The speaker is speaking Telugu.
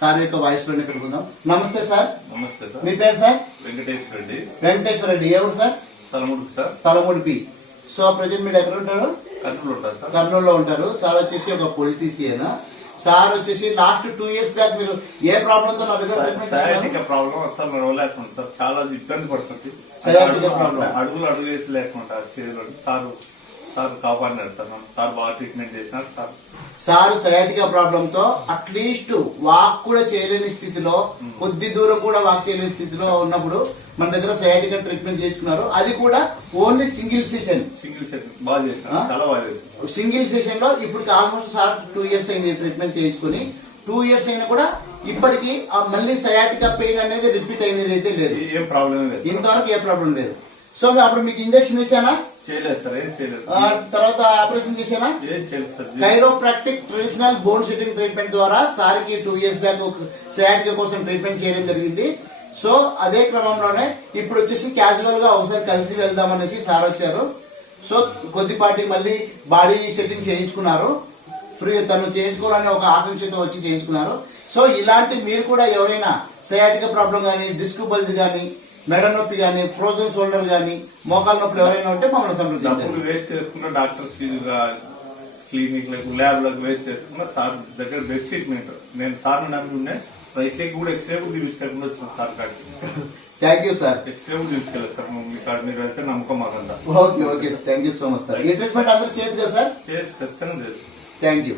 సార్ యొక్క వాయిస్ లోనే కలుగుదాం. నమస్తే సార్. నమస్తే సార్. మీ పేరు సార్? వెంకటేశ్వర రెడ్డి. వెంకటేశ్వర రెడ్డి. ఎవరు sir? తలముడు sir. Talamudipi. So present మీరు ఎక్కడ ఉంటారు? కర్నూలు ఉంటారు సార్. కర్నూలులో ఉంటారు. సార్ వచ్చేసి ఒక పొలిటీషియన్. సార్ వచ్చేసి లాస్ట్ 2 years బ్యాక్ మీరు ఏ ప్రాబ్లం తో నా దగ్గర సయాటికా ప్రాబ్లం అసలు నడవలేకుండా సార్, చాలా ఇబ్బంది పడుతుంది. అడుగులు అడుగు వేసి లేకుండా చేతులు సార్ కాపాడినారు సార్. సార్ బాగా ట్రీట్మెంట్ చేసినారు సార్. సార్ సయాటికా ప్రాబ్లం తో అట్లీస్ట్ వాక్ కూడా చేయలేని స్థితిలో, కొద్ది దూరం కూడా వాక్ చేయలేని స్థితిలో ఉన్నప్పుడు మన దగ్గర సయాటికా ట్రీట్మెంట్ చేసుకున్నారు. అది కూడా ఓన్లీ సింగిల్ సెషన్ బాగా చేసినారు, చాలా బాగా చేసినారు. సింగిల్ సెషన్ లో ఇప్పుడు ఆల్మోస్ట్ సార్ 2 years అయింది ట్రీట్మెంట్ చేయించుకుని. 2 years అయినా కూడా ఇప్పటికి మళ్ళీ సయాటికా పెయిన్ అనేది రిపీట్ అయినది అయితే లేదు. ఏం ప్రాబ్లం లేదు, ఇంతవరకు ఏ ప్రాబ్లం లేదు. సో అప్పుడు మీకు ఇంజక్షన్ వేసానా? చేయలేదు సార్. ఏం చేయలేదు. తర్వాత ఆపరేషన్ చేసానా? ఏం చేయలేదు sir. Chiropractic traditional bone setting treatment ద్వారా సార్కి 2 years బ్యాక్ సయాటికా కోసం ట్రీట్మెంట్ చేయడం జరిగింది. సో అదే క్రమంలోనే ఇప్పుడు వచ్చేసి క్యాజువల్ గా ఒకసారి కలిసి వెళ్దామనేసి సార్ వచ్చారు. సో కొద్దిపాటి మళ్ళీ బాడీ సెట్టింగ్ చేయించుకున్నారు. ఫ్రీ తను చేయించుకోవాలని ఒక ఆకాంక్షతో వచ్చి చేయించుకున్నారు. సో ఇలాంటి మీరు కూడా ఎవరైనా సయాటికా ప్రాబ్లం కానీ, డిస్క్ బల్జ్ కానీ, మెడ నొప్పి కానీ, ఫ్రోజన్ షోల్డర్ కానీ, మోకాల నొప్పులు ఎవరైనా ఉంటే మమ్మల్ని సంప్రదించండి. వేస్ట్ చేసుకున్న డాక్టర్స్ క్లినిక్ ల్యాబ్ లకు వేస్ట్ చేసుకున్న సార్ దగ్గర బెస్ట్ ట్రీట్మెంట్. నేను సార్ నమ్మి ఉండే రైట్లకి కూడా ఎక్స్రే కూడా తీసుకెళ్ళకుండా వచ్చిన సార్ కాడికి. Thank you sir. ఎక్స్రే కూడా తీసుకెళ్ళదు సార్. మీ కాడ మీరు వెళ్తే నమ్మకం మాకంతా. Okay okay thank you so much sir. ఈ ట్రీట్మెంట్ అందరూ చేయొచ్చు కదా సార్? చేసి ఖచ్చితంగా చేసి. Thank you.